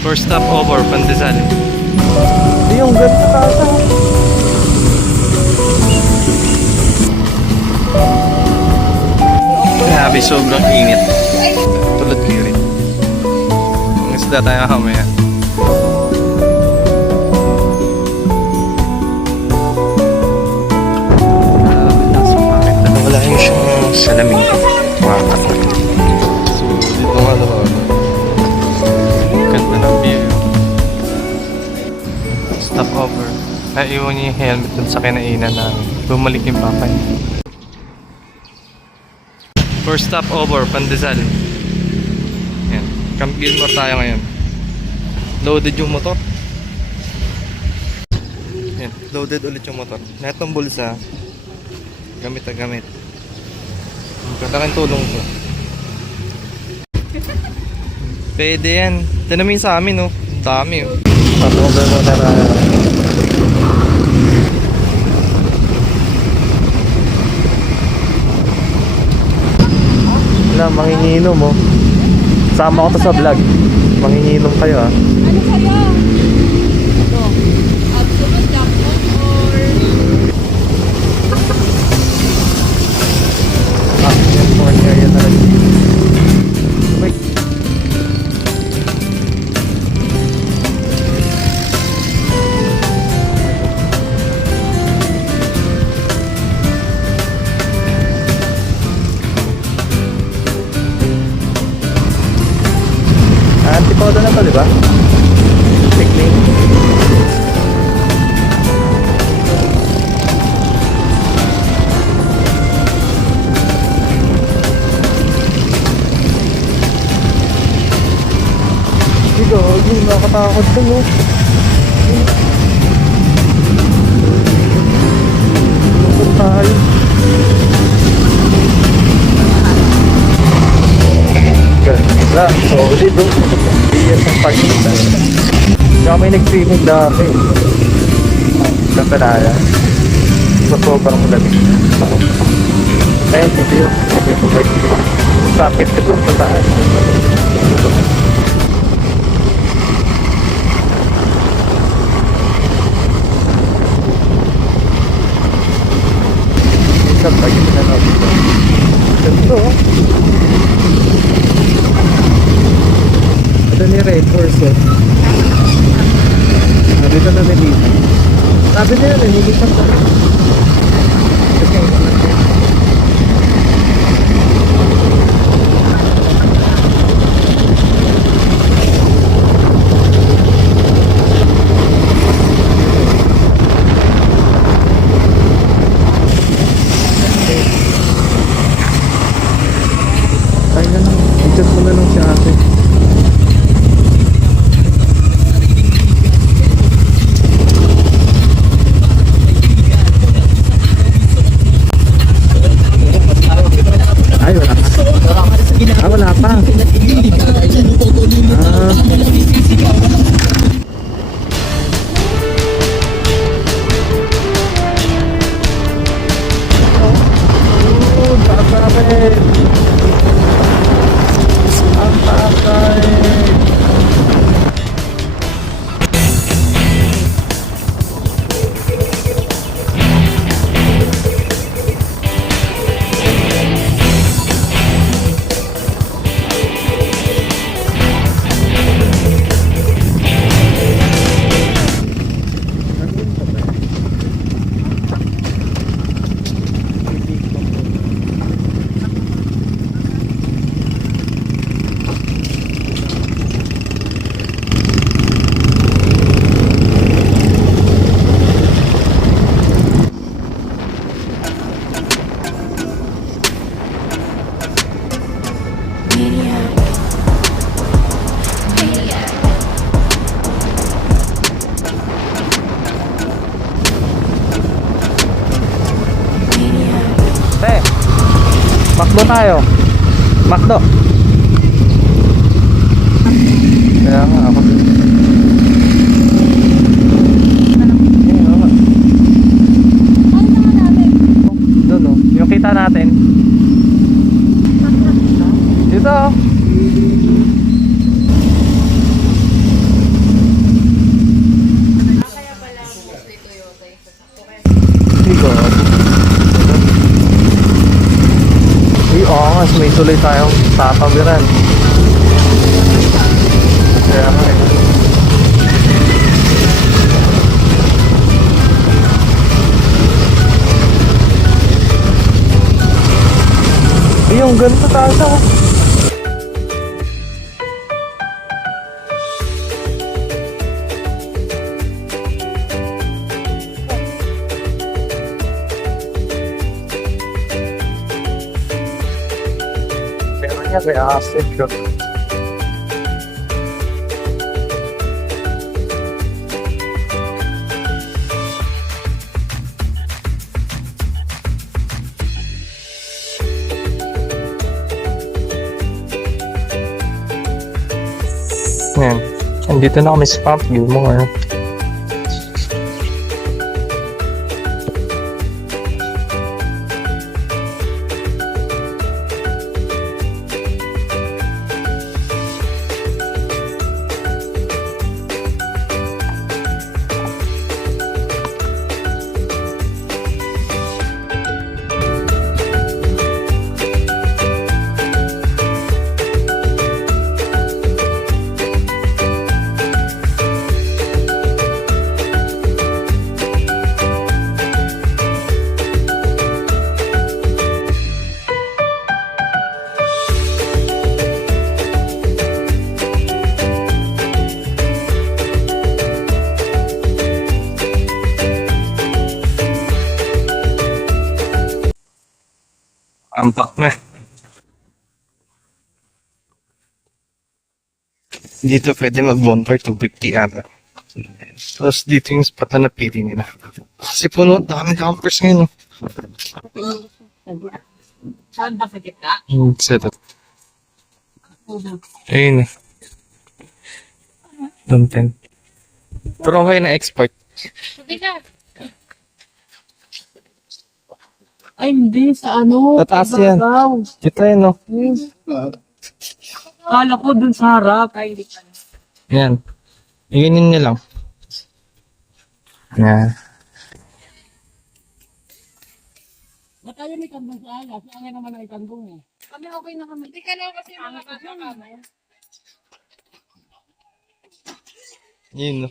First stop over, Pandesal. Hindi yung ganda kasa. Grabe, sobrang init. Tulad kayo rin. Ang isda tayo kamaya. Wala yung siyang salamin. Makakata. So, dito nga naman. Ganda ng view. Stop over. Naiwan niya yung helmet dun sa kinainan namin. Bumalik yung papa niya. First stop over, Pandesal. Yan. Camp Gilmore tayo ngayon. Loaded yung motor. Yan. Loaded ulit yung motor. Lahat ng bulsa. Gamit na gamit. Katakin tulong ko. Pwede yan. Ito namin sa amin, oh. Dami, oh. Pag-over mo na na. Wala, manginginom mo. Sama ko to sa vlog. Manginginom kayo ah. Ano kayo? Ito. Absolute jackpot or... Yung porn area talaga. Wait. Antipoda na to, di ba? Picnic. Dito, hindi nakakatakot to, no? Lungkot tayo. Ganda, solid, bro. Yes, ang pagkita. Kaya may nag-streaming dati. Sa Panaya. So, sobrang lamig. Ayun, ito yun. Sakit ito sa taas. Isang pagkita na natin. Ito, oh. Ito ni Red Horse, eh. Sabi ko na nalita. Sabi nila nalilita ko. Ay na lang. I-chat mo na lang siya ate. Ay, wala pa. Ah, wala pa. Oh, bakit? Ang tatay. Makdo tayo. Makdo. Kaya nga ako. Doon o. Yung kita natin. Dito. tuloy tayong tatawiran. Kaya nga eh. Yung ganito taas ako. Meron niya kaya asset ko. Yan. Andito na kami sa Camp Gilmore. Ampak na. Dito pwede mag-bonfire 250 ata. Tapos dito yung spot na napili nila. Kasi puno, daming campers ngayon. Saan ba sa gitna? Setup. Ayun. Dumpen. Pero okay na export. Sabi ka. Ay, hindi. Sa ano? Tataas yan. Ibabaw. Dito yun, no? Kala ko dun sa harap. Ay, hindi ka. Yan. Iyanin niyo lang. Yan. Mataya may kandong sa alas. Ang naman ay kandong eh. Kami okay na kami. Hindi ka na kasi mga kasama. Yun, no?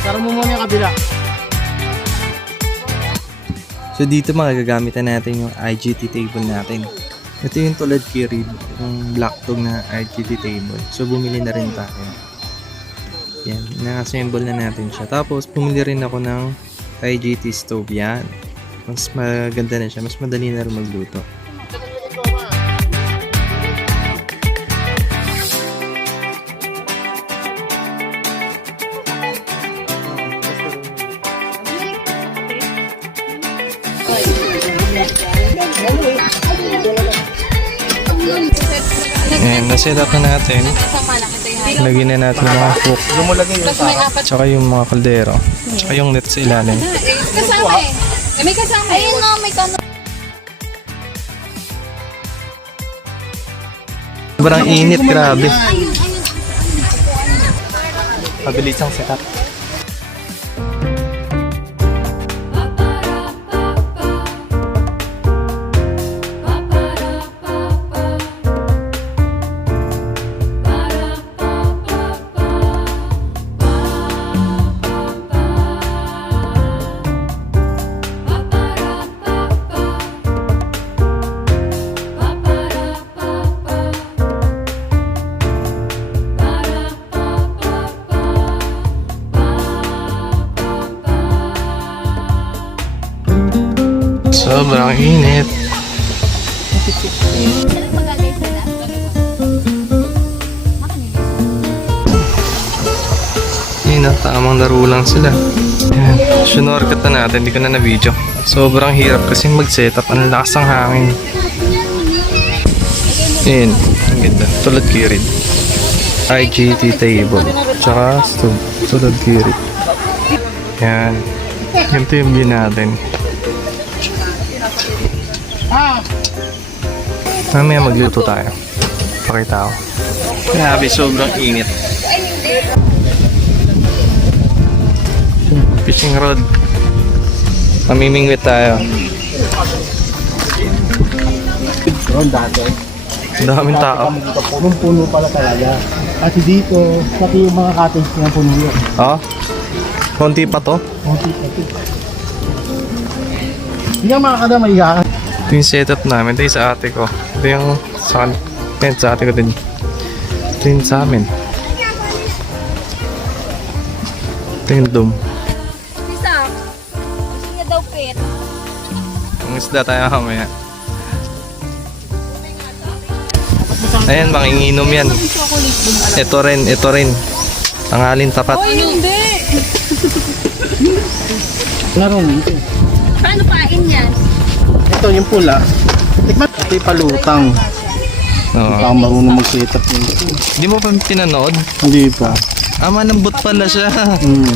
Tara mo muna yung kabila. So dito magagamitan natin yung IGT table natin. Ito yung tulad kay Reed, yung black dog na IGT table. So bumili na rin tayo. Yan, na-assemble na natin siya. Tapos bumili rin ako ng IGT stove yan. Mas maganda na siya, mas madali na rin magluto. Ayan, naset up na natin. Lagyan na natin yung mga cook. Tsaka yung mga kaldero. Tsaka yung net sa ilalim. Kasama eh. May kasama. Ayun na, may kasama. Sobrang init, grabe. Pabilisang setup. Sobrang init. Yun na, tamang laro lang sila. Yan, sinorkat na natin, hindi ko na na-video. Sobrang hirap kasi mag-setup, ang lakas ng hangin. Ayan, ang ganda. Tulad kirin. IGT table. Tsaka tulad kirin. Yan. Ganito yung view natin. Mamaya magluto tayo. Pakita ko. Grabe, sobrang init. Fishing rod. Mamimingwit tayo. Ang daming tao. Punong puno pala talaga. Kasi dito, pati yung mga cottage na puno yun. Oh? Konti pa to? Konti. Hindi ka makakadamay ka. Ito yung setup namin. Ito yung sa ate ko. Ito yung sa ate ko din. Ito yung sa amin. Ito yung dome. Isa, gusto niya daw pet. Ang isda tayo mamaya. Ayan, manginginom yan. Ito rin. Tanghalin tapat. Hindi! Laro dito. Paano pain yan? Ito yung pula. Tikman. Ito yung palutang. Oo. Baka marunong mag-setup yun. Di mo pa pinanood? Hindi pa. Malambot pala siya. Hmm.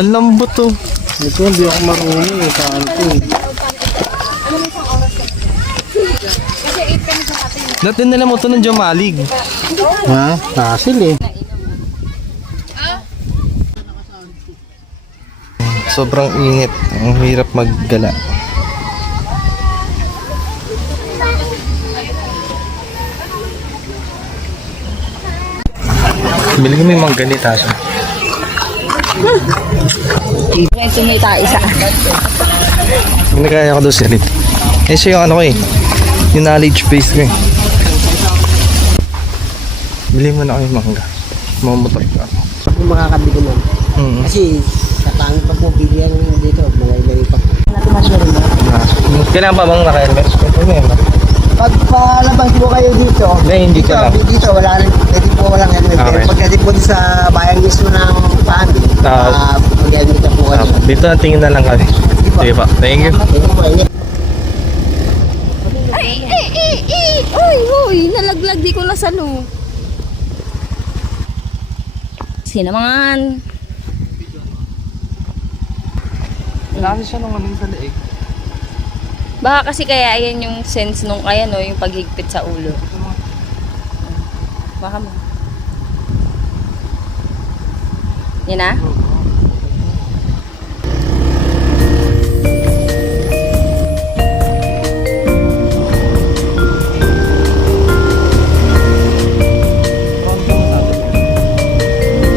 Ang lambot to. Ito hindi ako marunong eh. Saan ko eh. Dati nila mo to ng Jomalig. Ha? Hasil eh. Sobrang init. Ang hirap maggala. Bili kami mga ganita siya. Ngayon tumita isa. Ginagaya ko doon siya rin. Eh siya yung ano ko eh. Yung knowledge base ko eh. Bili mo na kami mangga. Mamotor ka. Kung makakabili mo. Kasi sa tangin pa po bigyan dito, malay-lay pa. Kailangan pa bang naka-helmet? Ito na yun. Pag palabas mo kayo dito, Hindi ko lang. dito wala rin, pwede po walang helmet. Okay. Pero pagdating po sa bayan mismo ng family, mag-helmet na po kayo. Dito na tingin na lang kami. Sige pa. Thank you. Tingnan po, ingat. Uy, nalaglag di ko na sa loob. Sinaman. Laki siya nung ano sa leeg. Baka kasi kaya yan yung sense nung kaya no, yung paghigpit sa ulo. Baka mo. Yan na?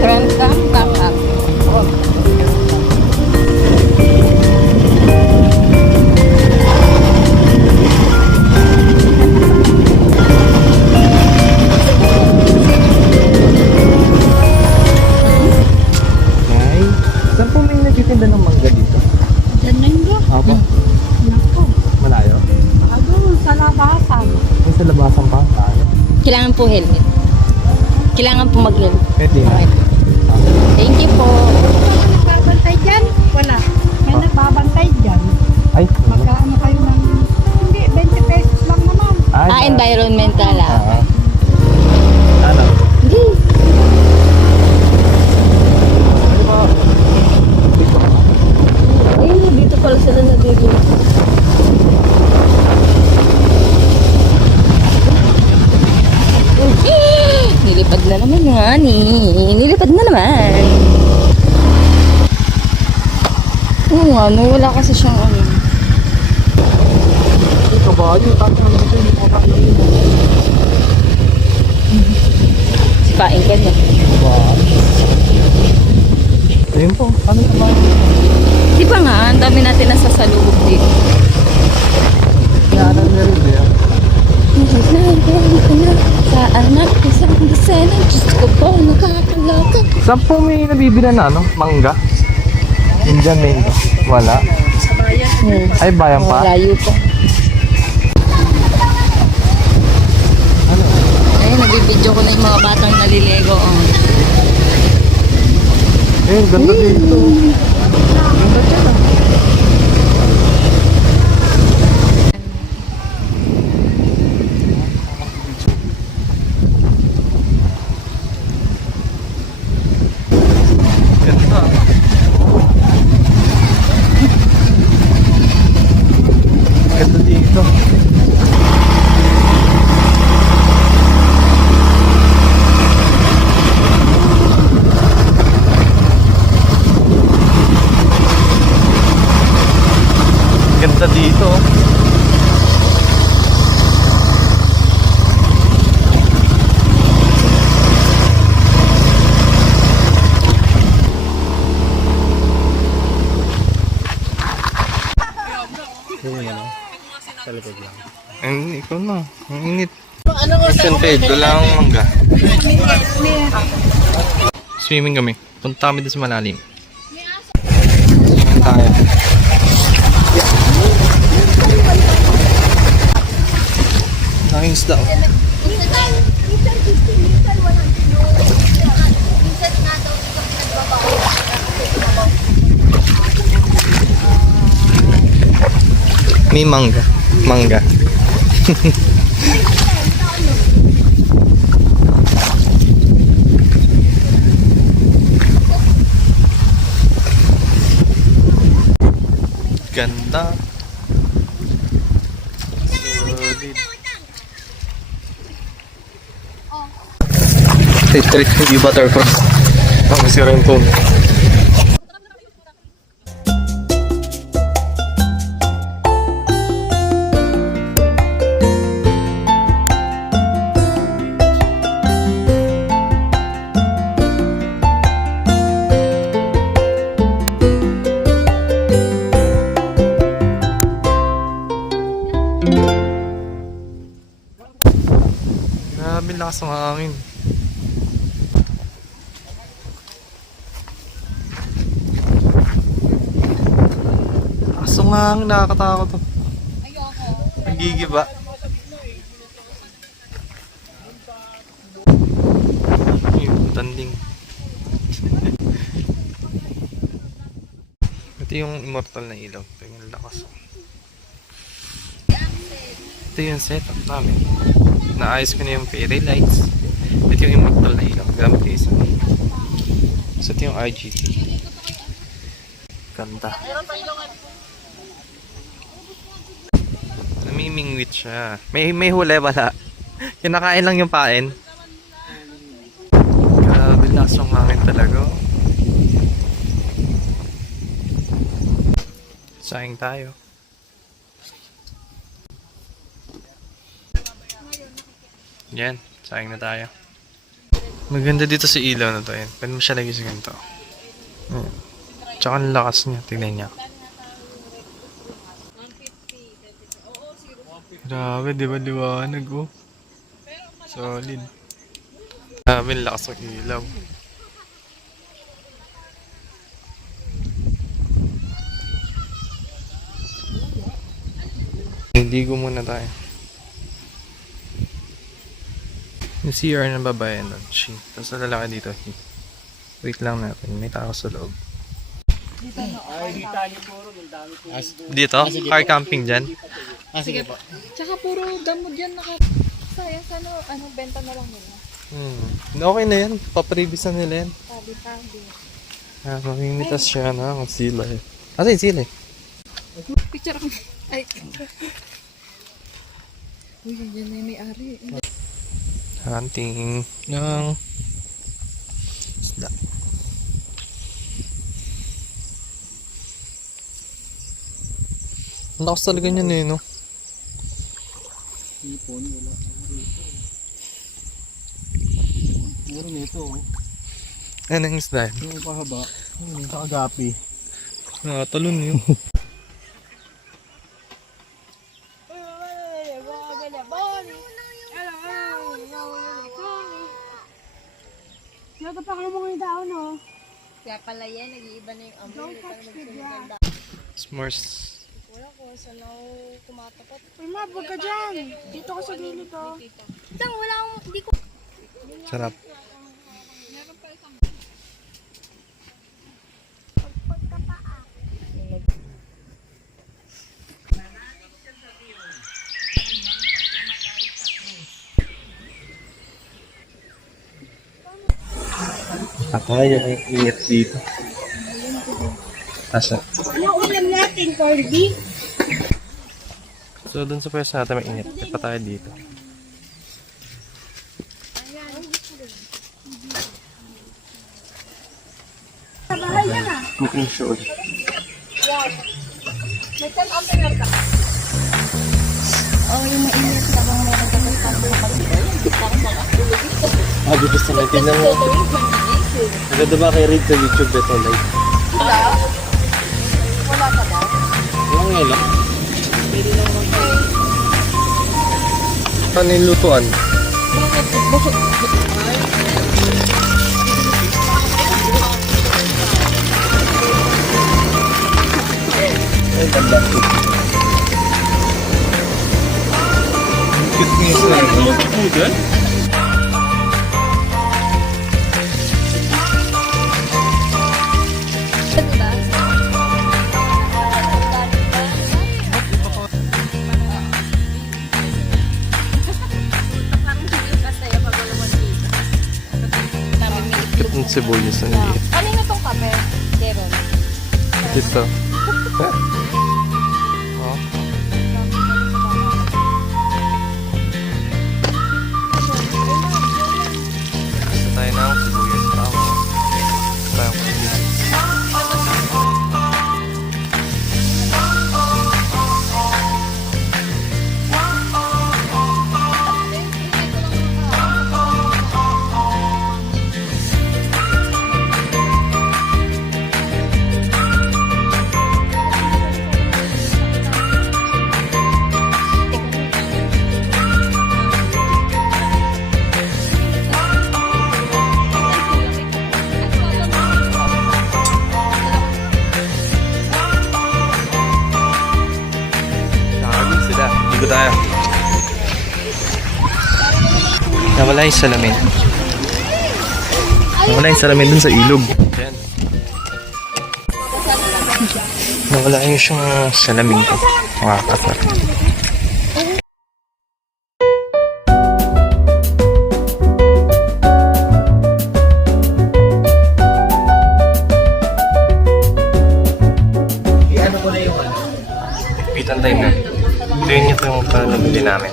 Front cam, back up. Ay, saan po may nagtitinda ng mangga dito? Diyan na yun doon. Ako? Naku. Malayo? Ano, sa labasan. Yung sa labasan pa? Kailangan po helmet. Kailangan po mag-helmet. Pwede na. Thank you po. Nagbabantay dyan? Wala. May nagbabantay dyan. Ay, Magkaano kayo ng... Hindi, 20 pesos lang naman. Environmental ah. Ano? Hindi. Ayun, dito pala sila nabili. Nilipad na naman nga ni. Nilipad na naman. Oo nga, no, wala kasi siyang ano. Ito ba? Yung tatang naman ito yung mga Sipain ka na. Ayun po. Ano na ba? Di ba nga, ang dami natin nasa salubog dito. Kaya na rin ba? Sa anak, isang dosena, Diyos ko po, nakakaloka. Saan po may nabibila na ano? Mangga? Indian mango? Wala. Ay, bayan pa? Layo po. Ayun, nabibidyo ko na yung mga batang nalilego. Oh. Eh, ganda dito. Ganda dyan ah. Ganda dito. Ang ikaw na. Ang init. Concentrate. Wala akong mangga. Swimming kami. Punta kami doon sa malalim. Swimming tayo. Laking isda. May mangga. Mangga. Ganda. Solid. Street hindi buttercross. Ang masira yung phone. Grabe lakas ng hangin. Lakas ng hangin, nakakatakot to. Nagigiba. Yung tanding. Ito yung immortal na ilaw. Ito yung lakas. Ito yung setup namin. Naayos ko na yung fairy lights. Ito yung immortal na ilaw. Gamit ko isa. So ito yung RGT. Ganda. Namimingwit siya. May huli wala. Kinakain lang yung pain. Grabe lakas yung hangin talaga. Sayang tayo. Yan, sayang na tayo. Maganda dito sa ilaw na to. Yan. Pwede mo siya lagi sa ganito. Yan. Tsaka ang lakas niya. Tignan niya. Grabe, di ba liwanag oh. Solid. Grabe, ang lakas ng ilaw. Ligo muna tayo. Yung CR ng babae nun, she. Tapos sa lalaki dito, he. Wait lang natin, may tao sa loob. Dito? Car camping dyan? Sige po. Tsaka puro gamot yan sayang ano, benta na lang nila. Okay na yan, paprevisan nila yan. Tabi-tabi. Mamimitas siya na ang sila eh. Asa yung sila eh? Picture ako. Ay. Uy, yan na yung may-ari. Hunting ng isda. Ang lakas talaga niyan eh, no? Ipon, wala. Meron ito, oh. Ano yung isda? Yung pahaba. Yung kakagapi. Nakatalon yun. Yaga pa kayo mga daon, no? Kaya pala yan, nag-iiba na yung amoy. S'mores. Wala ko, sana kumatapat. Uy, ma, wag ka dyan. Dito ka sa gilid, oh. Isang wala akong, hindi ko. Sarap. Patay yung init dito. Asa? Ano ulam natin, Corby? So dun sa pwesta natin may init. Pa tayo dito. Sa bahay ka na. Cooking show. Oh, yung mainit ka bang meron ka sa Sabi ko sa natin lang. Maganda ba kay Reed sa YouTube ito live? Wala ka ba? Wala nga lang. Paano yung lutuan? Ay, tanda ko. Cute nga ito eh. Lupit mo dyan? Cute ng sibuyas na liit. Kanina tong kape? Deron. Dito. Oh. Gusto tayo ng sibuyas tama. Tayo ko nakakabig sila. Ligo tayo. Nawala yung salamin. Nawala yung salamin dun sa ilog. Ayan. Nawala yung siyang salamin ko. Makakasar. Pitan tayo na. Ito yun yung panabili namin.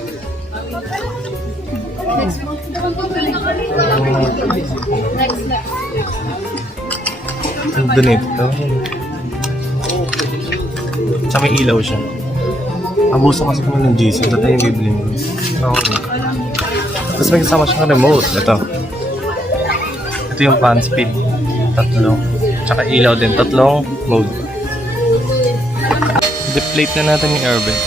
Doon ito. Sa may ilaw siya. Abuso kasi ko ng GC. Ito tayo yung bibili mo. Okay. Tapos may kasama siyang remote. Ito yung fan speed. 3. Tsaka ilaw din. 3 mode. Deplate na natin yung airbag.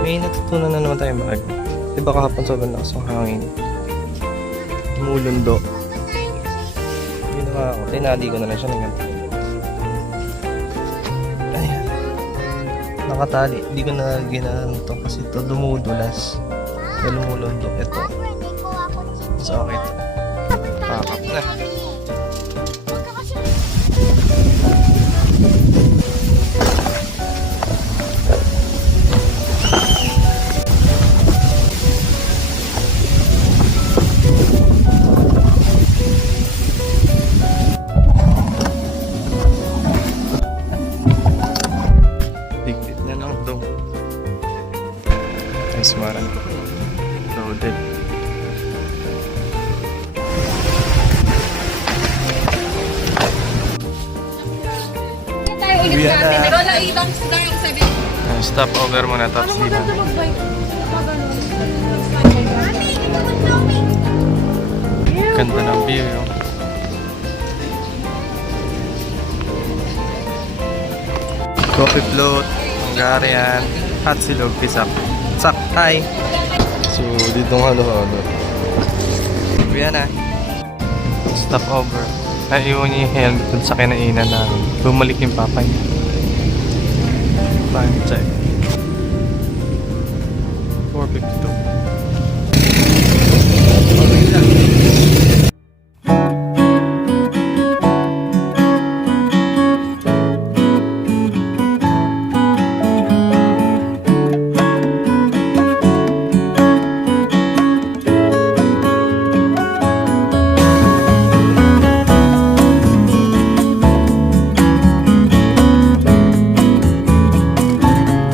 May natutunan na naman tayong bag. Diba kahapon sobrang lakas ng hangin. Tumulundo. Ginawa ako. Tinali ko na lang siya ng ganito. Ayan. Nakatali. Hindi ko na ginano to kasi ito dumudulas. Kaya lumulundo. Ito. So okay ito. Pakap na. Digit na lang ito. Ay, sumarang loaded. Tayo ulit Uwi na. natin. Wala ilang sila yung sabi. Stop over muna tapos Ano maganda dito. mag-bike? Ganda ng view yung. Coffee float, Hungarian, hot silog, pisak. Sak, hi! So, dito ng halo-halo. Kuya na. Stop over. Naiwan niya yung helmet dun sa kinainan namin. Bumalik yung papa niya. Time check. 4:52.